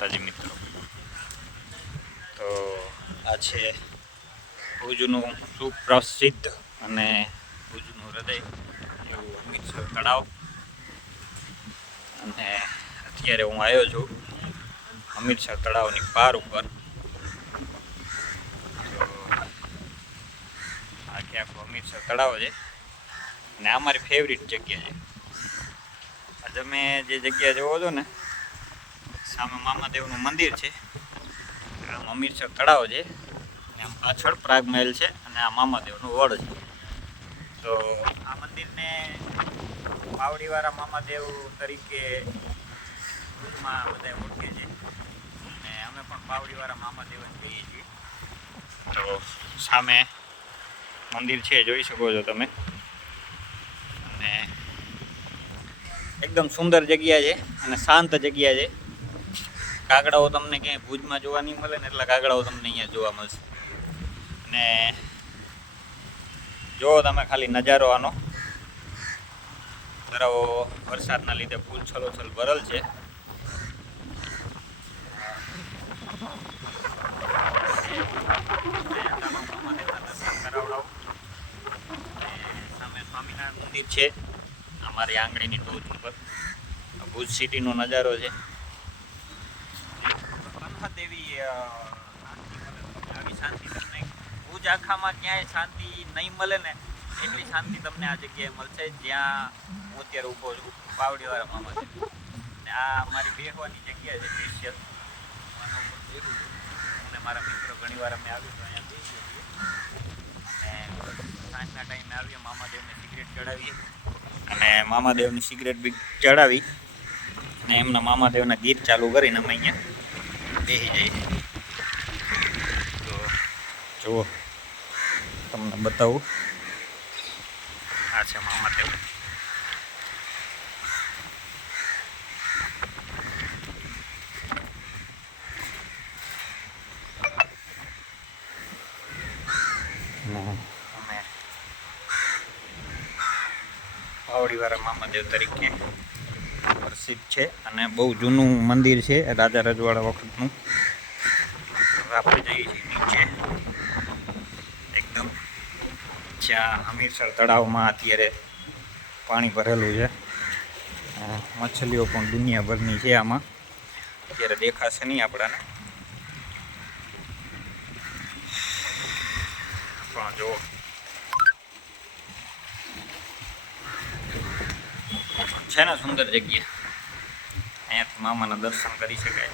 માતાજી મિત્રો. તો આ છે ભુજનું સુપ્રસિદ્ધ અને ભુજનું હૃદય એવું અમીરસર તળાવ. અને અત્યારે હું આવ્યો છું અમીરસર તળાવની પાર ઉપર. તો આખે આખું અમીરસર તળાવ છે અને આ મારી ફેવરિટ જગ્યા છે. આ તમે જે જગ્યા જોવો છો ને, સામે મામાદેવનું મંદિર છે, આમ અમીરસર તળાવ છે, આમ પાછળ પ્રાગ મહેલ છે અને આ મામાદેવનું વડ છે. તો આ મંદિરને પાવડીવાળા મામાદેવ તરીકે ભુજમાં બધા ઓળખે છે અને અમે પણ પાવડીવાળા મામાદેવ જ કહીએ છીએ. તો સામે મંદિર છે, જોઈ શકો છો તમે. અને એકદમ સુંદર જગ્યા છે અને શાંત જગ્યા છે. કાગડાઓ તમને ક્યાંય ભુજમાં જોવા નહીં મળે ને એટલા કાગડાઓ તમને અહીંયા જોવા મળશે. અને જો તમે ખાલી નજારો આનો. તળાવો વરસાદના લીધે ફૂલ છલોછલ ભરેલ છે. સામે સ્વામિનારાયણ મંદિર છે અમારી આંગળીની ટોચ ઉપર. ભુજ સિટીનો નજારો છે. દેવી આવી શાંતિ તમને ભુજ આખામાં ક્યાંય શાંતિ નહીં મળે ને એટલી શાંતિ તમને આ જગ્યાએ મળશે જ્યાં હું અત્યારે ઊભો છું, પાવડીવાળા મામાદેવ. અને આ મારી બેસવાની જગ્યા છે સ્પેશિયલ. આના ઉપર બેસું છું અને મારા મિત્રો ઘણીવાર અમે આવ્યું તો અહીંયા બેસીએ છીએ. અને સાંજના ટાઈમે આવીએ, મામાદેવને સિગરેટ ચડાવીએ અને મામાદેવની સિગરેટ બી ચડાવી અને એમના મામાદેવના ગીત ચાલુ કરીને અમે અહીંયા બેસી જઈએ. તો જુઓ, તમને બતાવું. આ છે મામાદેવ. અમે પાવડીવાળા મામાદેવ તરીકે પ્રસિદ્ધ છે અને બહુ જૂનું મંદિર છે, રાજા રજવાડા વખતનું. આપણે જઈએ છીએ નીચે એકદમ, જ્યાં અમીરસર તળાવમાં અત્યારે પાણી ભરેલું છે. મછલીઓ પણ દુનિયાભરની છે આમાં. અત્યારે દેખાશે નહીં આપણાને, પણ જુઓ છે ને સુંદર જગ્યા. અહીંયાથી મામાના દર્શન કરી શકાય.